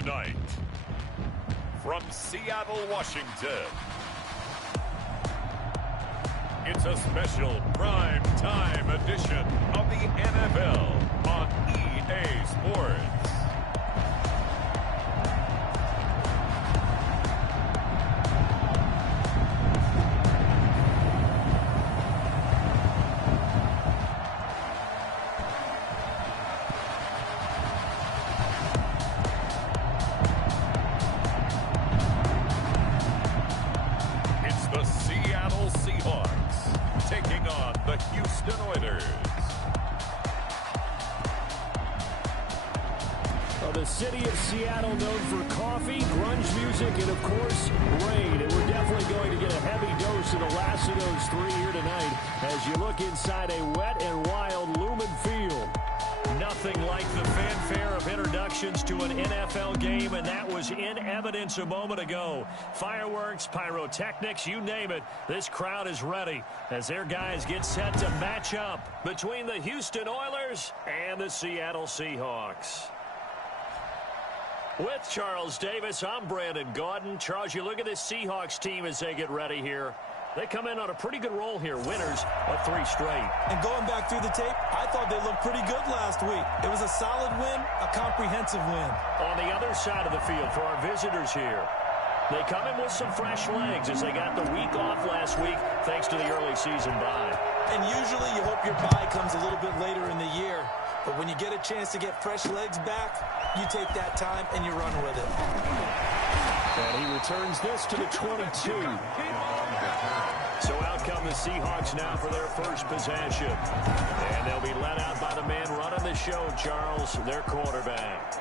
Tonight, from Seattle, Washington, it's a special prime time edition of the NFL on EA Sports. Seahawks taking on the Houston Oilers. Well, the city of Seattle known for coffee, grunge music, and, of course, rain. And we're definitely going to get a heavy dose of the last of those three here tonight as you look inside a wet and wild Lumen Field. Nothing like the fanfare of introductions to an NFL game, and that was in evidence a moment ago. Fireworks, pyrotechnics, you name it. This crowd is ready as their guys get set to match up between the Houston Oilers and the Seattle Seahawks. With Charles Davis, I'm Brandon Gaudin. Charles, you look at this Seahawks team as they get ready here. They come in on a pretty good roll here, winners of 3 straight. And going back through the tape, I thought they looked pretty good last week. It was a solid win, a comprehensive win. On the other side of the field for our visitors here, they come in with some fresh legs as they got the week off last week thanks to the early season bye. And usually you hope your bye comes a little bit later in the year. But when you get a chance to get fresh legs back, you take that time and you run with it. And he returns this to the 22. So out come the Seahawks now for their first possession. And they'll be led out by the man running the show, Charles, their quarterback.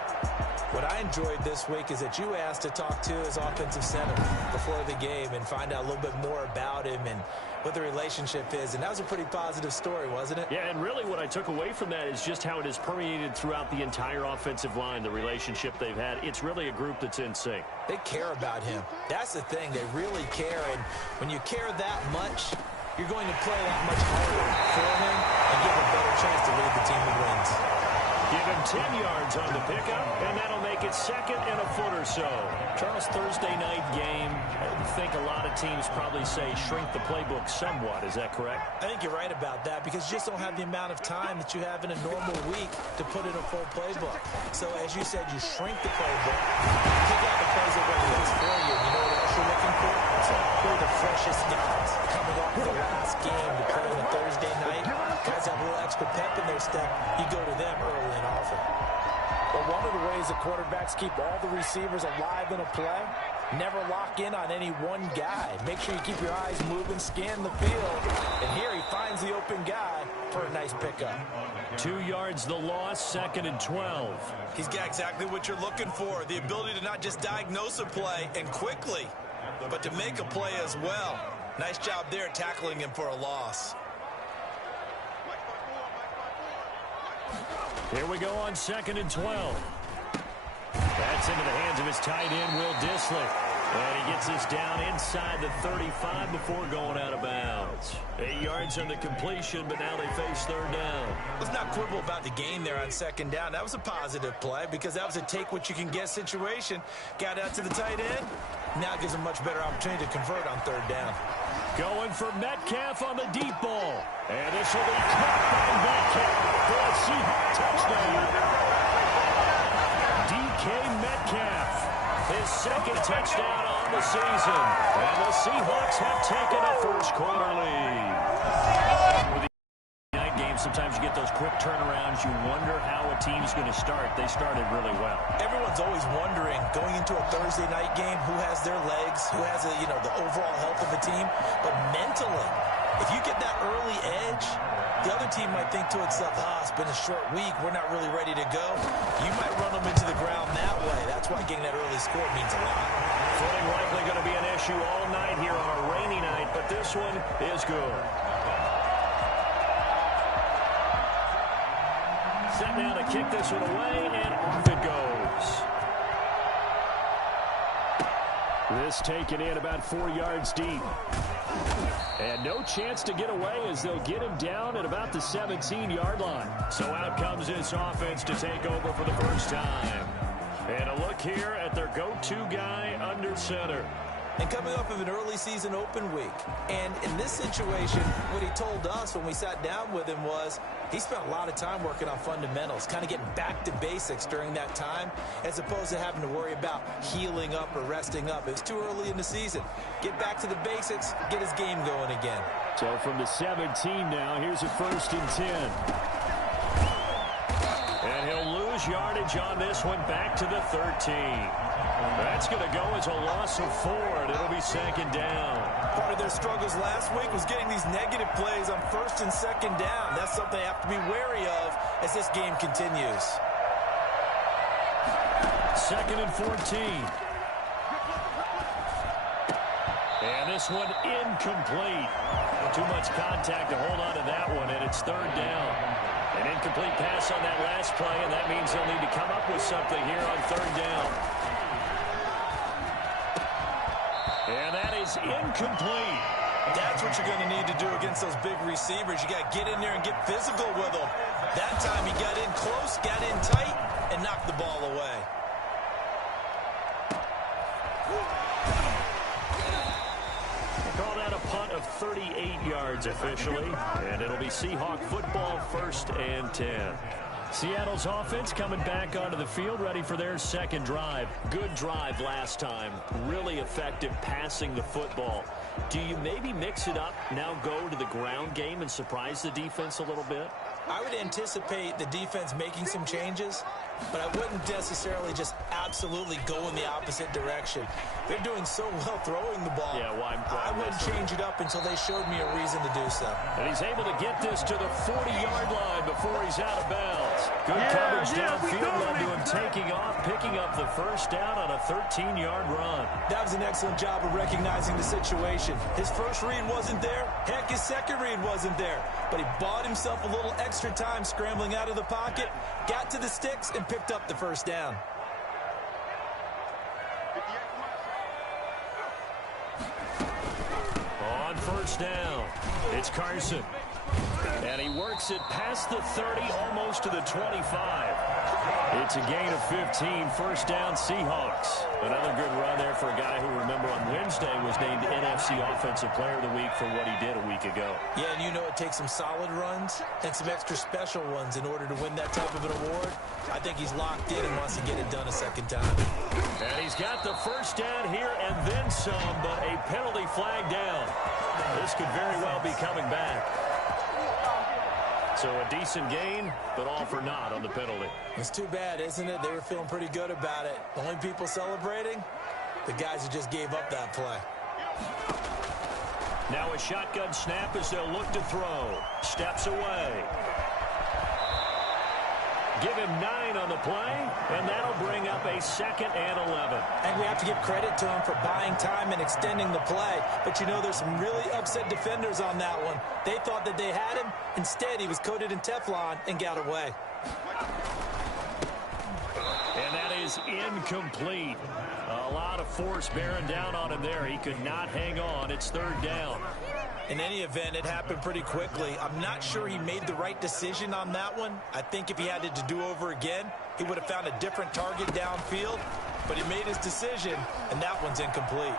What I enjoyed this week is that you asked to talk to his offensive center before the game and find out a little bit more about him and what the relationship is. And that was a pretty positive story, wasn't it? Yeah, and really what I took away from that is just how it has permeated throughout the entire offensive line, the relationship they've had. It's really a group that's in sync. They care about him. That's the thing. They really care. And when you care that much, you're going to play that much harder for him and give him a better chance to lead the team to wins. Give him 10 yards on the pickup, and that'll make it second and a foot or so. Charles, Thursday night game, I think a lot of teams probably say shrink the playbook somewhat. Is that correct? I think you're right about that because you just don't have the amount of time that you have in a normal week to put in a full playbook. So, as you said, you shrink the playbook, take out the plays that work best for you. You know what else you're looking for? Who are the freshest guys coming off the last game to play on a Thursday night? Guys have a little extra pep in their step. You go to them early and often. Well, one of the ways that quarterbacks keep all the receivers alive in a play, never lock in on any one guy. Make sure you keep your eyes moving, scan the field. And here he finds the open guy for a nice pickup. 2 yards the loss, second and 12. He's got exactly what you're looking for, the ability to not just diagnose a play and quickly, but to make a play as well. Nice job there tackling him for a loss. Here we go on second and 12. That's into the hands of his tight end, Will Dissler. And he gets this down inside the 35 before going out of bounds. 8 yards on the completion, but now they face third down. Let's not quibble about the gain there on second down. That was a positive play because that was a take-what-you-can-get situation. Got out to the tight end. Now gives him a much better opportunity to convert on third down. Going for Metcalf on the deep ball. And this will be caught by Metcalf for a Seahawks touchdown. DK Metcalf, his second touchdown on the season. And the Seahawks have taken a first-quarter lead. With the night game, sometimes you get those quick turnarounds. You wonder how a team's going to start. They started really well. Everyone's always wondering, going into a Thursday night game, who has their legs, who has the overall health of a team. But mentally, if you get that early edge, the other team might think to itself, it's been a short week, we're not really ready to go. You might run them into the ground that way. That's why getting that early score means a lot. Footing likely going to be an issue all night here on a rainy night, but this one is good. Set now to kick this one away, and off it goes. This taken in about 4 yards deep. And no chance to get away as they'll get him down at about the 17-yard line. So out comes this offense to take over for the first time. And a look here at their go-to guy under center. And coming off of an early season open week. And in this situation, what he told us when we sat down with him was he spent a lot of time working on fundamentals, kind of getting back to basics during that time, as opposed to having to worry about healing up or resting up. It's too early in the season. Get back to the basics, get his game going again. So from the 17 now, here's a 1st and 10. And he'll lose yardage on this one, back to the 13. That's going to go as a loss of 4, and it'll be 2nd down. Part of their struggles last week was getting these negative plays on 1st and 2nd down. That's something they have to be wary of as this game continues. 2nd and 14. And this one incomplete. Too much contact to hold on to that one, and it's 3rd down. An incomplete pass on that last play, and that means they'll need to come up with something here on 3rd down. And that is incomplete. That's what you're going to need to do against those big receivers. You got to get in there and get physical with them. That time he got in close, got in tight, and knocked the ball away. Call that a punt of 38 yards officially, and it'll be Seahawk football, 1st and 10. Seattle's offense coming back onto the field, ready for their 2nd drive. Good drive last time. Really effective passing the football. Do you maybe mix it up, now go to the ground game and surprise the defense a little bit? I would anticipate the defense making some changes, but I wouldn't necessarily just absolutely go in the opposite direction. They're doing so well throwing the ball. Yeah, I wouldn't change it up until they showed me a reason to do so. And he's able to get this to the 40-yard line before he's out of bounds. Good coverage downfield led to him taking off, picking up the 1st down on a 13-yard run. That was an excellent job of recognizing the situation. His first read wasn't there. Heck, his second read wasn't there. But he bought himself a little extra time scrambling out of the pocket, got to the sticks, and picked up the 1st down. On 1st down, it's Carson. And he works it past the 30, almost to the 25. It's a gain of 15, 1st down Seahawks. Another good run there for a guy who, remember, on Wednesday was named NFC Offensive Player of the Week for what he did a week ago. Yeah, and you know it takes some solid runs and some extra special ones in order to win that type of an award. I think he's locked in and wants to get it done a 2nd time. And he's got the 1st down here and then some, but a penalty flag down. This could very well be coming back. So a decent gain, but all for naught on the penalty. It's too bad, isn't it? They were feeling pretty good about it. The only people celebrating, the guys who just gave up that play. Now a shotgun snap as they'll look to throw. Steps away. Give him 9 on the play, and that'll bring up a 2nd and 11. And we have to give credit to him for buying time and extending the play. But, you know, there's some really upset defenders on that one. They thought that they had him. Instead, he was coated in Teflon and got away. And that is incomplete. A lot of force bearing down on him there. He could not hang on. It's 3rd down. In any event, it happened pretty quickly. I'm not sure he made the right decision on that one. I think if he had it to do over again, he would have found a different target downfield. But he made his decision, and that one's incomplete.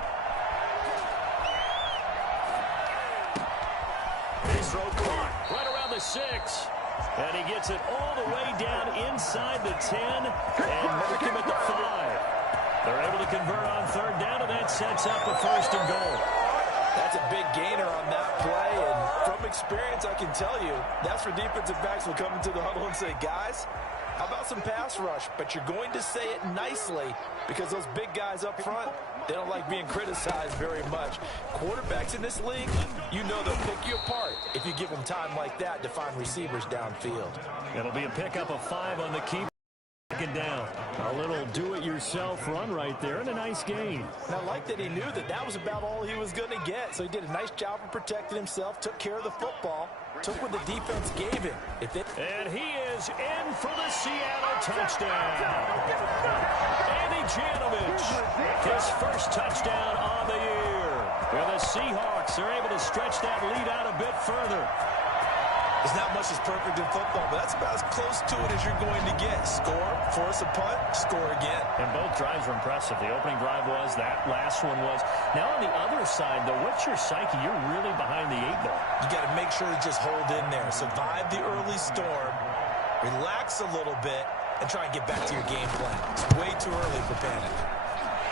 His throw caught right around the 6. And he gets it all the way down inside the 10 and mark him at the 5. They're able to convert on 3rd down, and that sets up a 1st and goal. That's a big gainer on that play, and from experience, I can tell you, that's where defensive backs will come into the huddle and say, guys, how about some pass rush? But you're going to say it nicely because those big guys up front, they don't like being criticized very much. Quarterbacks in this league, you know they'll pick you apart if you give them time like that to find receivers downfield. It'll be a pickup of 5 on the keeper. Down. A little do-it-yourself run right there and a nice gain. And I like that he knew that that was about all he was going to get. So he did a nice job of protecting himself, took care of the football, took what the defense gave him. And he is in for the Seattle touchdown. Andy Janovich, his 1st touchdown on the year. Where the Seahawks are able to stretch that lead out a bit further. There's not much that's perfect in football, but that's about as close to it as you're going to get. Score, force a punt, score again. And both drives were impressive. The opening drive was, that last one was. Now on the other side, though, what's your psyche? You're really behind the 8-ball. You got to make sure to just hold in there. Survive the early storm, relax a little bit, and try and get back to your game plan. It's way too early for panic.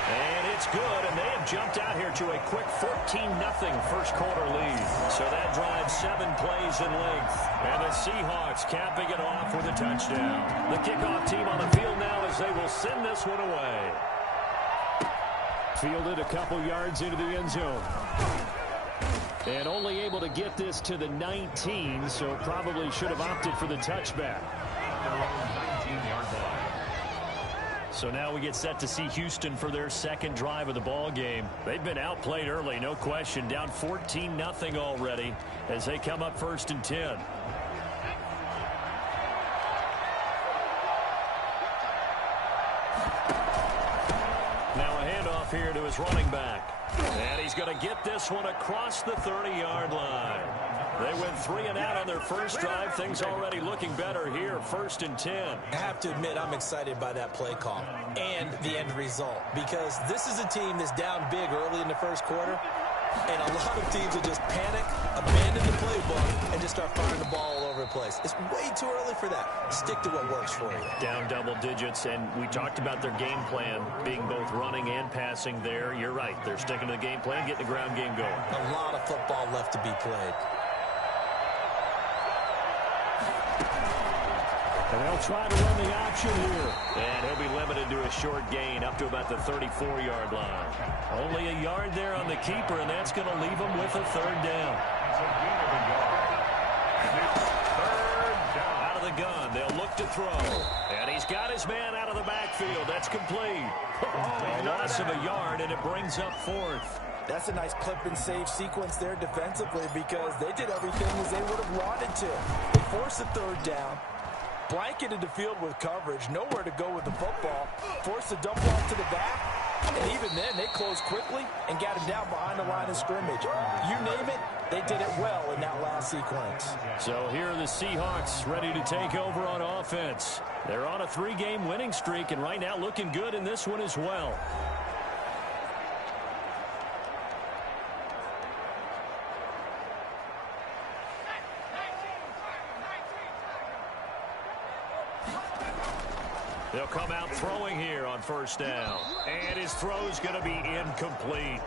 And it's good, and they have jumped out here to a quick 14-0 first quarter lead. So that drives 7 plays in length. And the Seahawks capping it off with a touchdown. The kickoff team on the field now as they will send this one away. Fielded a couple yards into the end zone. And only able to get this to the 19, so probably should have opted for the touchback. 19-yard line. So now we get set to see Houston for their second drive of the ball game. They've been outplayed early, no question. Down 14-0 already as they come up 1st and 10. Now a handoff here to his running back. And he's going to get this one across the 30-yard line. They went 3 and out on their first drive. Things already looking better here, 1st and 10. I have to admit, I'm excited by that play call and the end result, because this is a team that's down big early in the first quarter, and a lot of teams will just panic, abandon the playbook, and just start firing the ball all over the place. It's way too early for that. Stick to what works for you. Down double digits, and we talked about their game plan being both running and passing there. You're right. They're sticking to the game plan, getting the ground game going. A lot of football left to be played. And they'll try to run the option here. And he'll be limited to a short gain up to about the 34-yard line. Only a yard there on the keeper, and that's going to leave him with a 3rd down. Out of the gun, they'll look to throw. And he's got his man out of the backfield. That's complete. A loss of a yard, and it brings up 4th. That's a nice clip and save sequence there defensively, because they did everything as they would have wanted to. They forced the 3rd down, blanketed the field with coverage, nowhere to go with the football, forced the dump off to the back, and even then they closed quickly and got him down behind the line of scrimmage. You name it, they did it well in that last sequence. So here are the Seahawks ready to take over on offense. They're on a 3-game winning streak, and right now looking good in this one as well. They'll come out throwing here on 1st down. And his throw's going to be incomplete.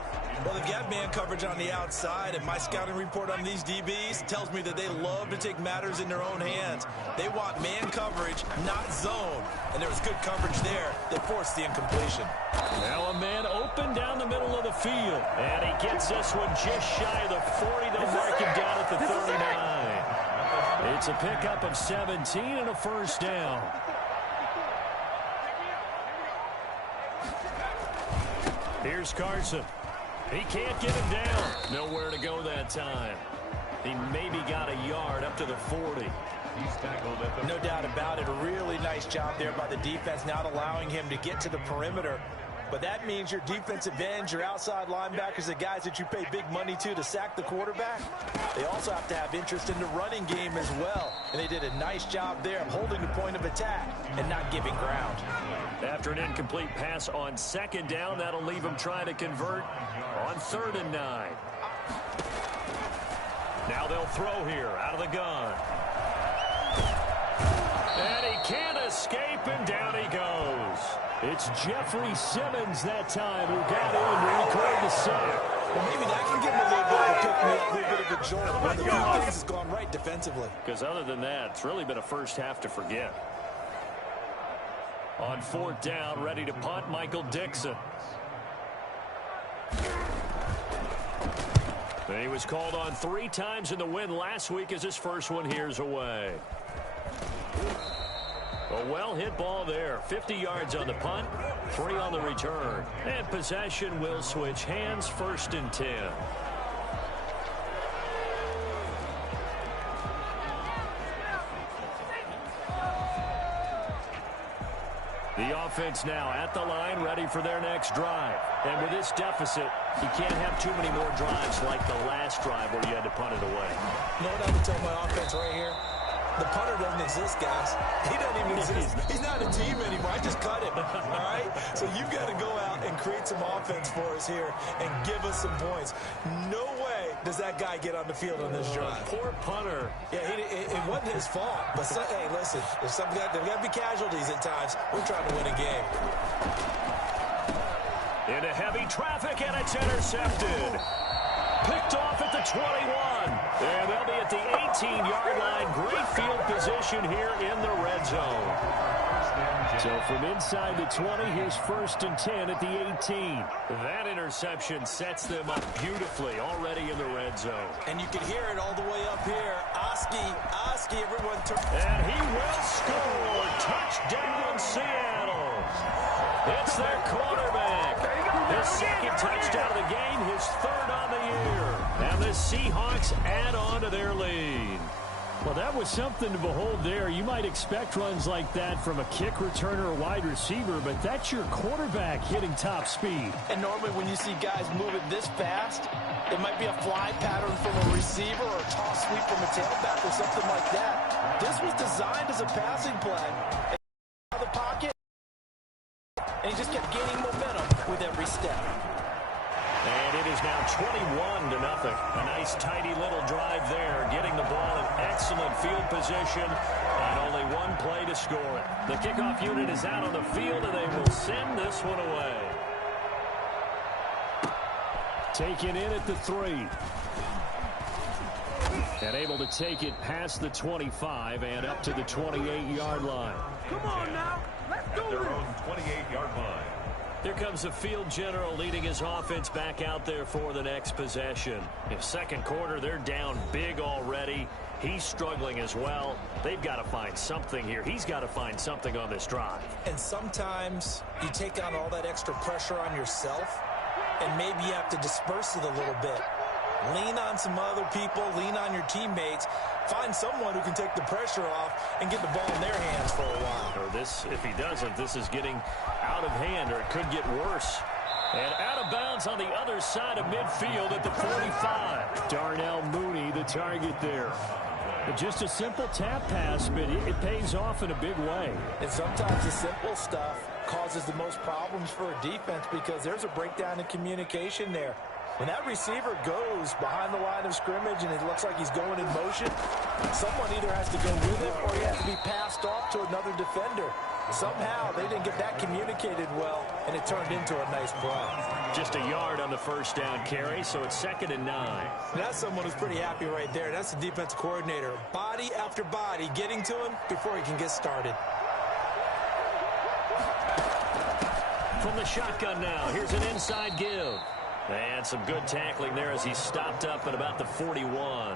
Well, they've got man coverage on the outside, and my scouting report on these DBs tells me that they love to take matters in their own hands. They want man coverage, not zone. And there was good coverage there that forced the incompletion. Now a man open down the middle of the field. And he gets this one just shy of the 40. They'll mark him down at the 39. It's a pickup of 17 and a 1st down. Here's Carson. He can't get him down. Nowhere to go that time. He maybe got a yard up to the 40. He's tackled at the... No doubt about it. A really nice job there by the defense, not allowing him to get to the perimeter. But that means your defensive ends, your outside linebackers, the guys that you pay big money to sack the quarterback, they also have to have interest in the running game as well. And they did a nice job there of holding the point of attack and not giving ground. After an incomplete pass on 2nd down, that'll leave him trying to convert on 3rd and 9. Now they'll throw here out of the gun. And he can't escape, and down he goes. It's Jeffrey Simmons that time who got in to record the sack. Well, maybe that can give him a little bit of a pick-me-up, a little bit of a jolt. One of the few things has gone right defensively. Because other than that, it's really been a first half to forget. On 4th down, ready to punt, Michael Dixon. He was called on 3 times in the win last week as his first one here's away. A well-hit ball there. 50 yards on the punt, 3 on the return. And possession will switch hands, 1st and 10. The offense now at the line, ready for their next drive. And with this deficit, you can't have too many more drives like the last drive where you had to punt it away. You know what I would tell my offense right here? The punter doesn't exist, guys. He doesn't even exist. He's not a team anymore. I just cut him, all right? So you've got to go out and create some offense for us here and give us some points. No way does that guy get on the field on this drive. Poor punter. Yeah, it wasn't his fault. But, hey, listen, there's got to be casualties at times. We're trying to win a game. Into heavy traffic, and it's intercepted. Picked off at the 21. And they'll be at the 18-yard line. Great field position here in the red zone. So from inside the 20, here's 1st and 10 at the 18. That interception sets them up beautifully already in the red zone. And you can hear it all the way up here. Oski, everyone turn. And he will score. Touchdown, Seattle. It's their quarterback. His second touchdown of the game, his 3rd on the year. And the Seahawks add on to their lead. Well, that was something to behold there. You might expect runs like that from a kick returner or wide receiver, but that's your quarterback hitting top speed. And normally when you see guys move it this fast, it might be a fly pattern from a receiver or a toss sweep from a tailback or something like that. This was designed as a passing play. Out of the pocket, and he just kept gaining momentum with every step. And it is now 21-0. A nice, tidy little drive there, getting the ball in excellent field position, and only one play to score it. The kickoff unit is out on the field, and they will send this one away. Taken in at the 3. And able to take it past the 25 and up to the 28-yard line. Come on now, let's do it. Their own 28-yard line. Here comes the field general leading his offense back out there for the next possession. In second quarter, they're down big already. He's struggling as well. They've got to find something here. He's got to find something on this drive. And sometimes you take on all that extra pressure on yourself, and maybe you have to disperse it a little bit. Lean on some other people, lean on your teammates. Find someone who can take the pressure off and get the ball in their hands for a while. Or this, if he doesn't, this is getting out of hand, or it could get worse. And out of bounds on the other side of midfield at the 45. Darnell Mooney, the target there. But just a simple tap pass, but it pays off in a big way. And sometimes the simple stuff causes the most problems for a defense because there's a breakdown in communication there. When that receiver goes behind the line of scrimmage and it looks like he's going in motion, someone either has to go with it or he has to be passed off to another defender. Somehow they didn't get that communicated well, and it turned into a nice play. Just a yard on the first down carry, so it's 2nd and 9. That's someone who's pretty happy right there. That's the defensive coordinator. Body after body getting to him before he can get started. From the shotgun now, here's an inside give. And some good tackling there as he stopped up at about the 41.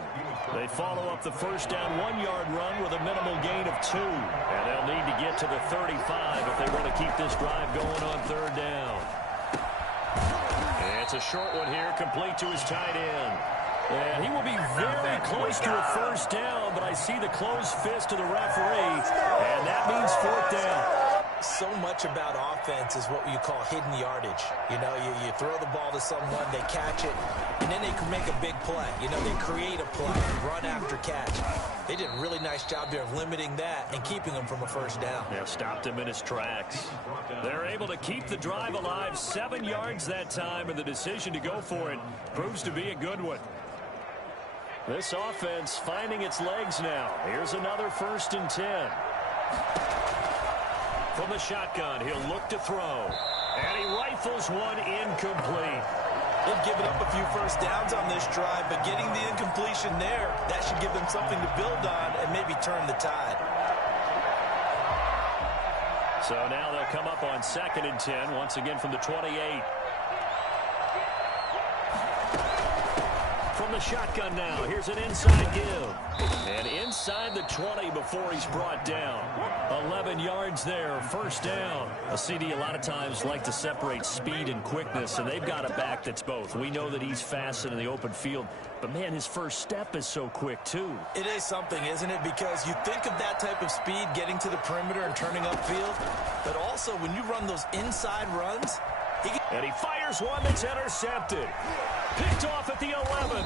They follow up the first down 1-yard run with a minimal gain of 2. And they'll need to get to the 35 if they want to keep this drive going on 3rd down. And it's a short one here, complete to his tight end. And he will be very close to a first down, but I see the closed fist of the referee, and that means 4th down. So much about offense is what you call hidden yardage. You know, you throw the ball to someone, they catch it, and then they can make a big play. You know, they create a play, run after catch. They did a really nice job there of limiting that and keeping him from a first down. Yeah, stopped him in his tracks. They're able to keep the drive alive, 7 yards that time, and the decision to go for it proves to be a good one. This offense finding its legs now. Here's another 1st and 10. From the shotgun, he'll look to throw. And he rifles one incomplete. They've given up a few first downs on this drive, but getting the incompletion there, that should give them something to build on and maybe turn the tide. So now they'll come up on 2nd and 10, once again from the 28. From the shotgun now, here's an inside give. And inside the 20 before he's brought down. 11 yards there, first down. A CD a lot of times like to separate speed and quickness, and they've got a back that's both. We know that he's fast in the open field, but, man, his first step is so quick, too. It is something, isn't it? Because you think of that type of speed getting to the perimeter and turning upfield, but also when you run those inside runs, and he fires one that's intercepted. Picked off at the 11.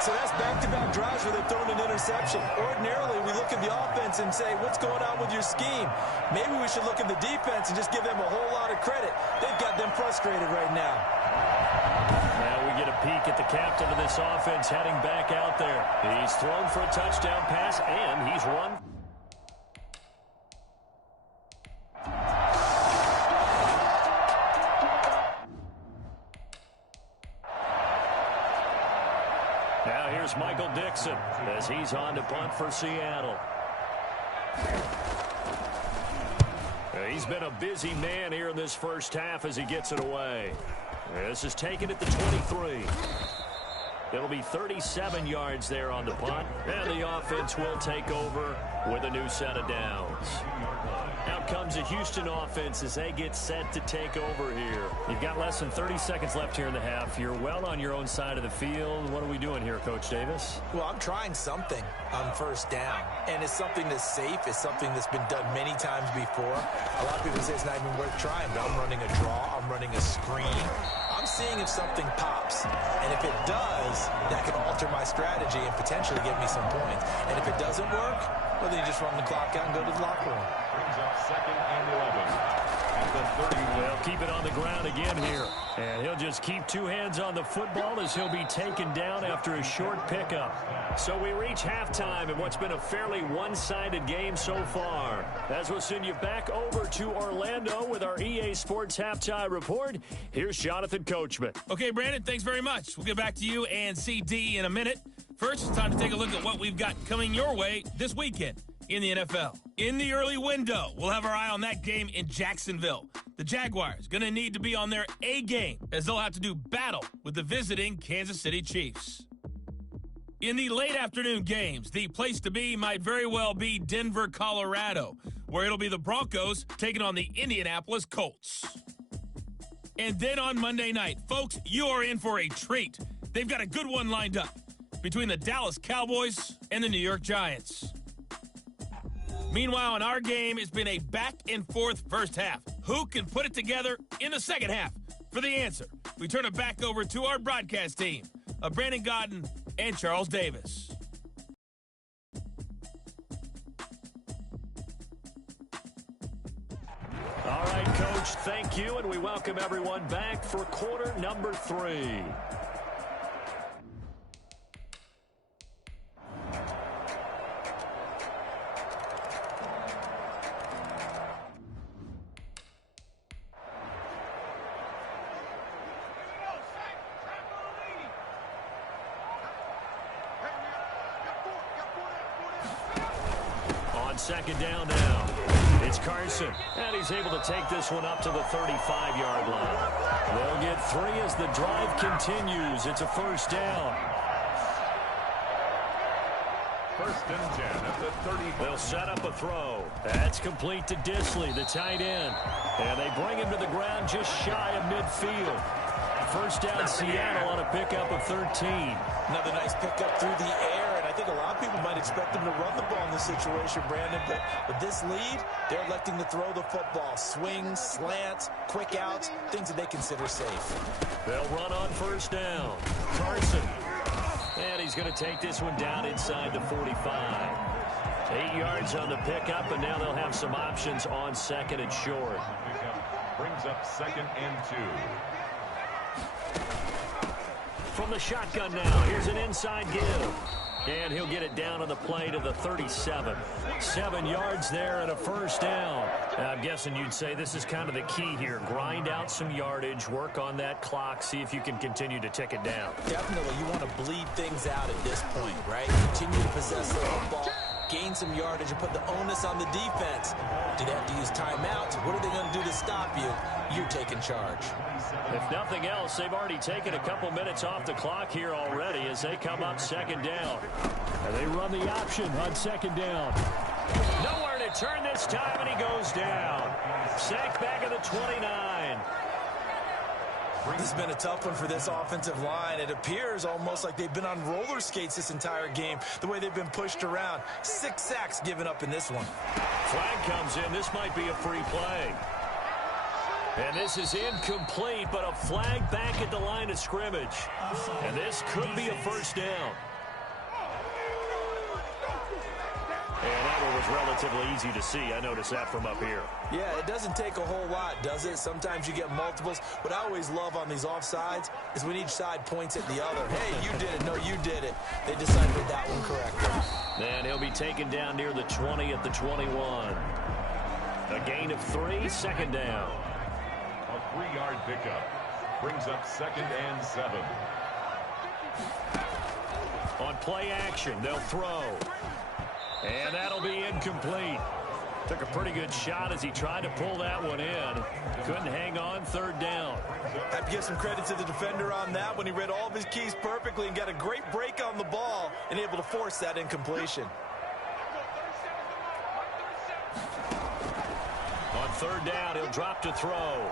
So that's back-to-back drives where they've thrown an interception. Ordinarily, we look at the offense and say, what's going on with your scheme? Maybe we should look at the defense and just give them a whole lot of credit. They've got them frustrated right now. Now we get a peek at the captain of this offense heading back out there. He's thrown for a touchdown pass, and he's run. Now here's Michael Dixon as he's on to punt for Seattle. He's been a busy man here in this first half as he gets it away. This is taken at the 23. It'll be 37 yards there on the punt, and the offense will take over with a new set of downs. Out comes the Houston offense as they get set to take over here. You've got less than 30 seconds left here in the half. You're well on your own side of the field. What are we doing here, Coach Davis? Well, I'm trying something on first down, and it's something that's safe. It's something that's been done many times before. A lot of people say it's not even worth trying, but I'm running a draw. I'm running a screen. I'm seeing if something pops, and if it does, that could alter my strategy and potentially get me some points. And if it doesn't work, well, then you just run the clock out and go to the locker room. Brings up 2nd and 11. At the 30. They'll keep it on the ground again here. And he'll just keep two hands on the football as he'll be taken down after a short pickup. So we reach halftime in what's been a fairly one-sided game so far. As we'll send you back over to Orlando with our EA Sports Halftime Report, here's Jonathan Coachman. Okay, Brandon, thanks very much. We'll get back to you and CD in a minute. First, it's time to take a look at what we've got coming your way this weekend in the NFL. In the early window, we'll have our eye on that game in Jacksonville. The Jaguars going to need to be on their A game as they'll have to do battle with the visiting Kansas City Chiefs. In the late afternoon games, the place to be might very well be Denver, Colorado, where it'll be the Broncos taking on the Indianapolis Colts. And then on Monday night, folks, you are in for a treat. They've got a good one lined up between the Dallas Cowboys and the New York Giants. Meanwhile, in our game, it's been a back-and-forth first half. Who can put it together in the second half? For the answer, we turn it back over to our broadcast team of Brandon Godden and Charles Davis. All right, Coach, thank you, and we welcome everyone back for quarter number 3. Second down now. It's Carson, and he's able to take this one up to the 35-yard line. They'll get 3 as the drive continues. It's a first down. 1st and 10 at the 30. They'll set up a throw. That's complete to Disley, the tight end. And they bring him to the ground just shy of midfield. First down, Seattle on a pickup of 13. Another nice pickup through the air. I think a lot of people might expect them to run the ball in this situation, Brandon, but with this lead, they're electing to throw the football. Swings, slants, quick outs, things that they consider safe. They'll run on first down. Carson. And he's going to take this one down inside the 45. 8 yards on the pickup, and now they'll have some options on second and short. Brings up 2nd and 2. From the shotgun now, here's an inside give. And he'll get it down on the play to the 37. 7 yards there and a first down. I'm guessing you'd say this is kind of the key here. Grind out some yardage, work on that clock, see if you can continue to tick it down. Definitely, you want to bleed things out at this point, right? Continue to possess the football. gain some yardage, and put the onus on the defense. Do they have to use timeouts? What are they going to do to stop you? You're taking charge. If nothing else, they've already taken a couple minutes off the clock here already as they come up second down. And they run the option on second down. Nowhere to turn this time, and he goes down. Sacked back at the 29. This has been a tough one for this offensive line. It appears almost like they've been on roller skates this entire game, the way they've been pushed around. 6 sacks given up in this one. Flag comes in. This might be a free play. And this is incomplete, but a flag back at the line of scrimmage. And this could be a first down. And that one was relatively easy to see. I noticed that from up here. Yeah, it doesn't take a whole lot, does it? Sometimes you get multiples. What I always love on these offsides is when each side points at the other. Hey, you did it. No, you did it. They decided that one correctly. And he'll be taken down near the 20 at the 21. A gain of 3, second down. A 3-yard pickup brings up 2nd and 7. On play action, they'll throw. And that'll be incomplete. Took a pretty good shot as he tried to pull that one in. Couldn't hang on, third down. I have to give some credit to the defender on that when he read all of his keys perfectly and got a great break on the ball and able to force that incompletion. On third down, he'll drop to throw.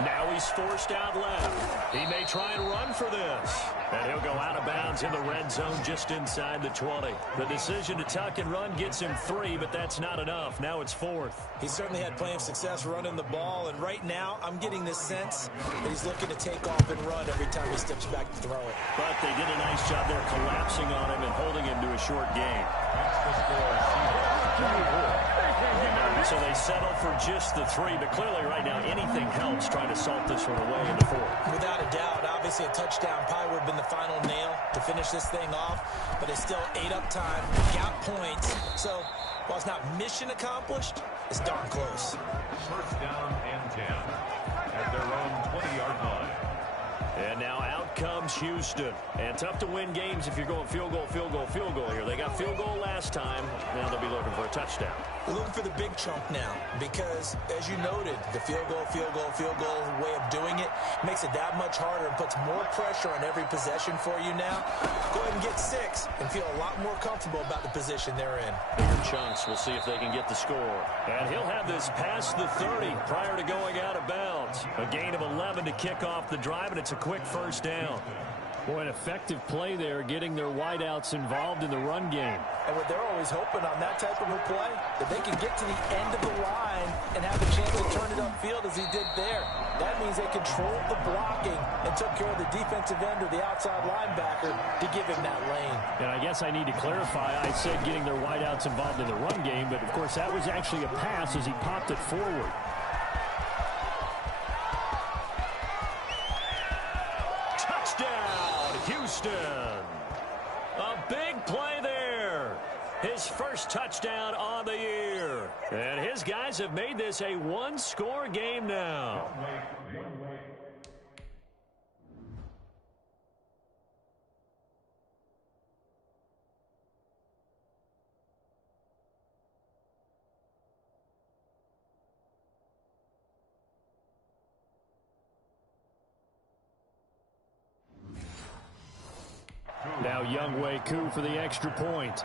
Now he's forced out left. He may try and run for this. And he'll go out of bounds in the red zone just inside the 20. The decision to tuck and run gets him 3, but that's not enough. Now it's 4th. He certainly had plenty of success running the ball, and right now I'm getting this sense that he's looking to take off and run every time he steps back to throw it. But they did a nice job there collapsing on him and holding him to a short gain. So they settle for just the 3, but clearly right now anything helps trying to salt this one away in the 4th. Without a doubt, obviously a touchdown probably would have been the final nail to finish this thing off, but it's still ate up time, got points. So while it's not mission accomplished, it's darn close. First down and 10 at their own 20-yard line. And now out comes Houston. And tough to win games if you're going field goal, field goal, field goal here. They got field goal last time. Now they'll be looking for a touchdown. We're looking for the big chunk now because, as you noted, the field goal way of doing it makes it that much harder and puts more pressure on every possession for you now. Go ahead and get 6 and feel a lot more comfortable about the position they're in. Bigger chunks. We'll see if they can get the score. And he'll have this past the 30 prior to going out of bounds. A gain of 11 to kick off the drive, and it's a quick first down. Boy, an effective play there, getting their wideouts involved in the run game. And what they're always hoping on that type of a play, that they can get to the end of the line and have a chance to turn it upfield as he did there. That means they controlled the blocking and took care of the defensive end or the outside linebacker to give him that lane. And I guess I need to clarify, I said getting their wideouts involved in the run game, but of course that was actually a pass as he popped it forward. Houston. A big play there. His first touchdown on the year. And his guys have made this a one-score game now. Now Younghoe Koo for the extra point.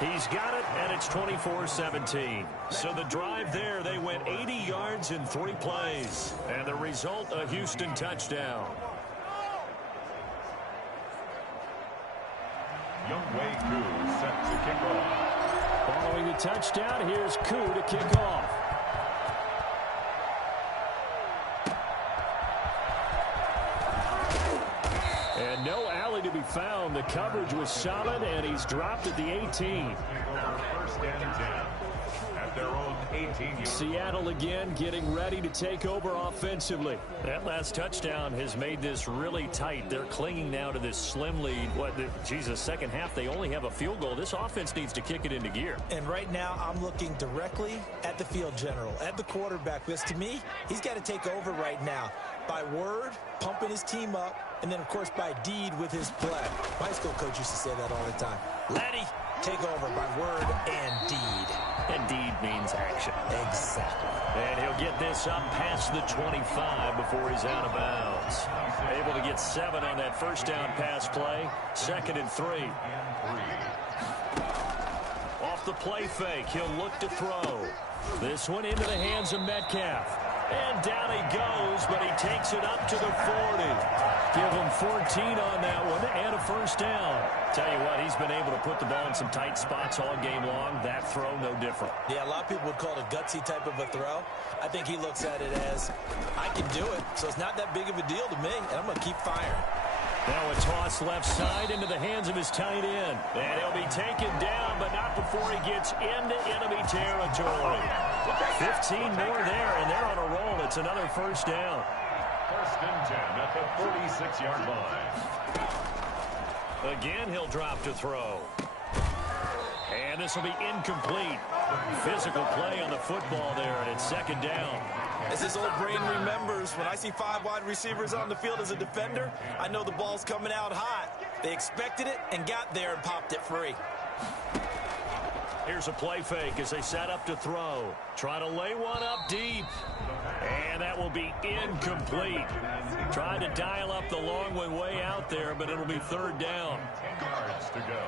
He's got it, and it's 24-17. So the drive there, they went 80 yards in 3 plays. And the result, a Houston touchdown. Younghoe Koo set to kick off. Following the touchdown, here's Koo to kick off. And no alley to be found. The coverage was solid, and he's dropped at the 18. First and 10 at their own Seattle again getting ready to take over offensively. That last touchdown has made this really tight. They're clinging now to this slim lead. Second half, they only have a field goal. This offense needs to kick it into gear. And right now, I'm looking directly at the field general, at the quarterback. Because to me, he's got to take over right now. By word, pumping his team up, and then, of course, by deed with his play. My high school coach used to say that all the time. Laddie, take over by word and deed. And deed means action. Exactly. And he'll get this up past the 25 before he's out of bounds. Able to get 7 on that first down pass play. 2nd and 3. Off the play fake, he'll look to throw. This one into the hands of Metcalf. And down he goes, but he takes it up to the 40. Give him 14 on that one and a first down. Tell you what, he's been able to put the ball in some tight spots all game long. That throw, no different. Yeah, a lot of people would call it a gutsy type of a throw. I think he looks at it as, I can do it, so it's not that big of a deal to me, and I'm going to keep firing. Now a toss left side into the hands of his tight end. And he'll be taken down, but not before he gets into enemy territory. 15 more there, and they're on a roll. It's another first down. 1st and 10 at the 46-yard line. Again, he'll drop to throw. And this will be incomplete. Physical play on the football there, and it's 2nd down. As his old brain remembers, when I see 5 wide receivers on the field as a defender, I know the ball's coming out hot. They expected it and got there and popped it free. Here's a play fake as they set up to throw. Try to lay one up deep. And that will be incomplete. Trying to dial up the long one way out there, but it'll be 3rd down. 10 yards to go.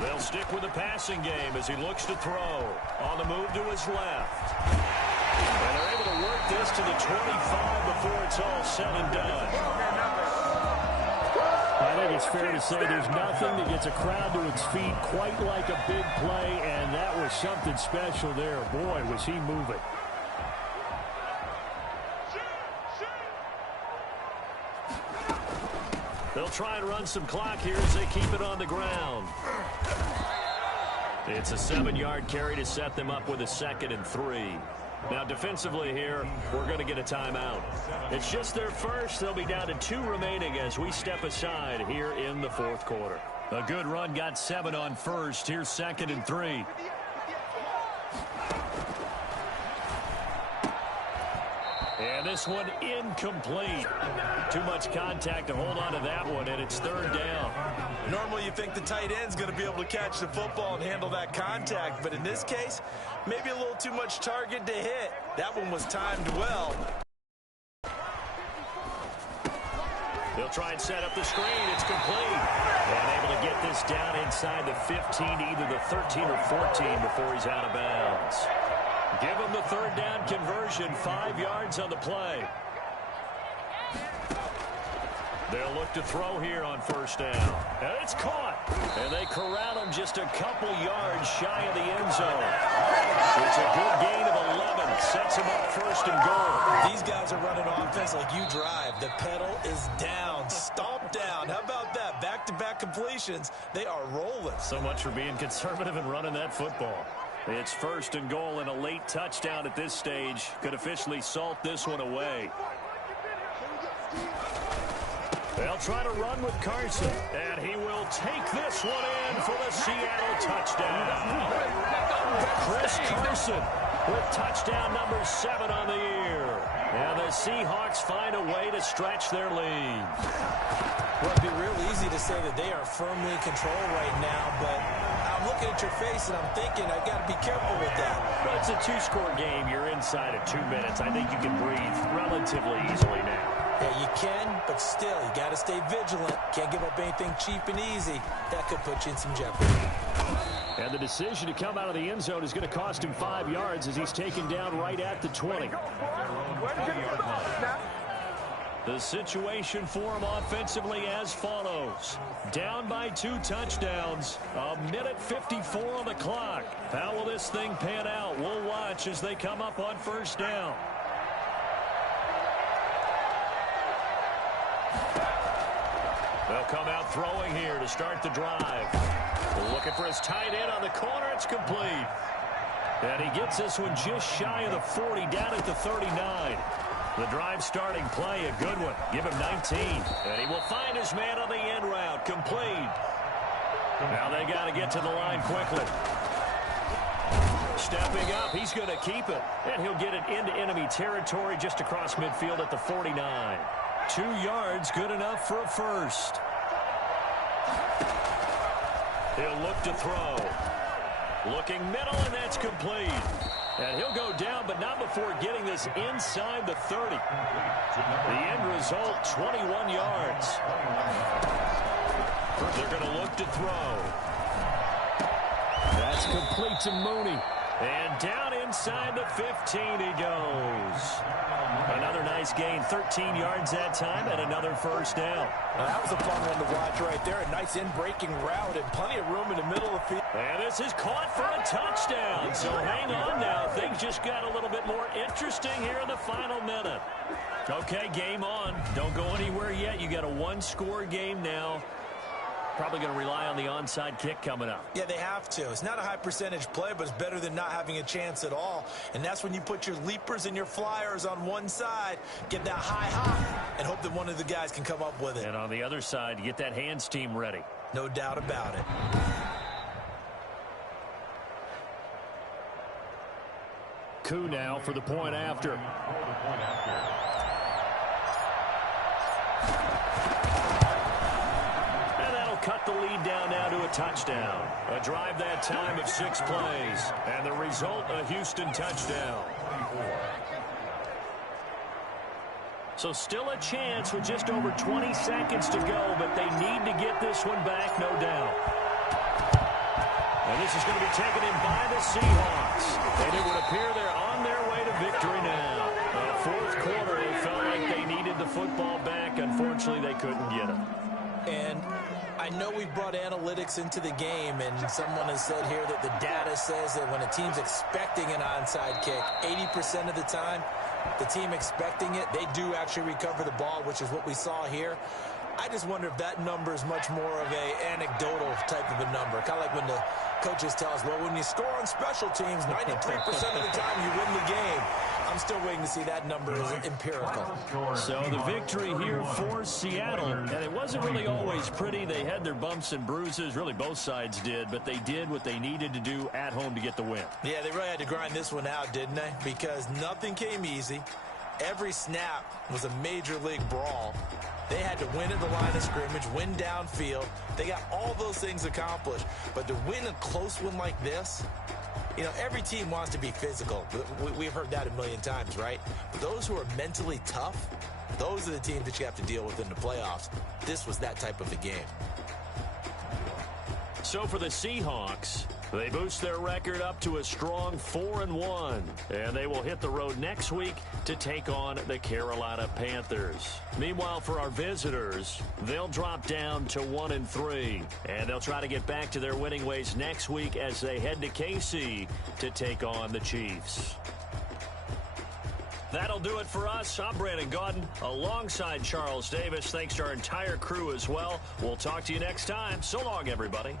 They'll stick with the passing game as he looks to throw. On the move to his left. And they're able to work this to the 25 before it's all said and done. I think it's fair to say there's nothing that gets a crowd to its feet quite like a big play, and that was something special there. Boy, was he moving. They'll try and run some clock here as they keep it on the ground. It's a 7-yard carry to set them up with a 2nd and 3. Now, defensively here, we're going to get a timeout. It's just their first. They'll be down to 2 remaining as we step aside here in the 4th quarter. A good run, got 7 on first. Here's 2nd and 3. And this one incomplete. Too much contact to hold on to that one, and it's 3rd down. Normally you think the tight end's going to be able to catch the football and handle that contact, but in this case, maybe a little too much target to hit. That one was timed well. They'll try and set up the screen. It's complete. And able to get this down inside the 15, either the 13 or 14 before he's out of bounds. Give him the 3rd down conversion, 5 yards on the play. They'll look to throw here on 1st down. And it's caught. And they corral him just a couple yards shy of the end zone. It's a good gain of 11. Sets him up 1st and goal. These guys are running offense like you drive. The pedal is down. Stomp down. How about that? Back-to-back completions. They are rolling. So much for being conservative and running that football. It's 1st and goal, and a late touchdown at this stage could officially salt this one away. They'll try to run with Carson, and he will take this one in for the Seattle touchdown. Chris Carson with touchdown number 7 on the year. And the Seahawks find a way to stretch their lead. Well, it'd be real easy to say that they are firmly in control right now, but I'm looking at your face and I'm thinking I've got to be careful with that. Well, it's a 2-score game. You're inside of 2 minutes. I think you can breathe relatively easily now. Yeah, you can, but still, you got to stay vigilant. Can't give up anything cheap and easy. That could put you in some jeopardy. And the decision to come out of the end zone is going to cost him 5 yards as he's taken down right at the 20. The situation for him offensively as follows. Down by 2 touchdowns. 1:54 on the clock. How will this thing pan out? We'll watch as they come up on 1st down. They'll come out throwing here to start the drive. Looking for his tight end on the corner. It's complete. And he gets this one just shy of the 40, down at the 39. The drive starting play, a good one. Give him 19. And he will find his man on the end route. Complete. Now they got to get to the line quickly. Stepping up, he's going to keep it. And he'll get it into enemy territory just across midfield at the 49. 2 yards, good enough for a first. He'll look to throw. Looking middle, and that's complete. And he'll go down, but not before getting this inside the 30. The end result, 21 yards. They're going to look to throw. That's complete to Mooney. And down inside the 15 he goes. Another nice gain, 13 yards that time, and another first down. Well, that was a fun one to watch right there. A nice in-breaking route and plenty of room in the middle of the field. And this is caught for a touchdown. So hang on now. Things just got a little bit more interesting here in the final minute. Okay, game on. Don't go anywhere yet. You got a one-score game now. Probably going to rely on the onside kick coming up. Yeah, they have to. It's not a high percentage play, but it's better than not having a chance at all. And that's when you put your leapers and your flyers on one side, get that high hop, and hope that one of the guys can come up with it. And on the other side, get that hands team ready. No doubt about it. Coup now for the point after. Cut the lead down now to a touchdown. A drive that time of 6 plays. And the result, a Houston touchdown. So still a chance with just over 20 seconds to go, but they need to get this one back, no doubt. And this is going to be taken in by the Seahawks. And it would appear they're on their way to victory now. Fourth quarter, they felt like they needed the football back. Unfortunately, they couldn't get it. And I know we brought analytics into the game, and someone has said here that the data says that when a team's expecting an onside kick, 80% of the time, the team expecting it, they do actually recover the ball, which is what we saw here. I just wonder if that number is much more of a anecdotal type of a number. Kind of like when the coaches tell us, well, when you score on special teams, 93% of the time you win the game. I'm still waiting to see that number is empirical. So the victory here for Seattle, and it wasn't really always pretty. They had their bumps and bruises, really both sides did, but they did what they needed to do at home to get the win. Yeah, they really had to grind this one out, didn't they? Because nothing came easy. Every snap was a major league brawl. They had to win at the line of scrimmage, win downfield. They got all those things accomplished. But to win a close one like this, you know, every team wants to be physical. We've heard that a million times, right? But those who are mentally tough, those are the teams that you have to deal with in the playoffs. This was that type of a game. So for the Seahawks, they boost their record up to a strong 4-1, and they will hit the road next week to take on the Carolina Panthers. Meanwhile, for our visitors, they'll drop down to 1-3, and they'll try to get back to their winning ways next week as they head to KC to take on the Chiefs. That'll do it for us. I'm Brandon Gaudin alongside Charles Davis. Thanks to our entire crew as well. We'll talk to you next time. So long, everybody.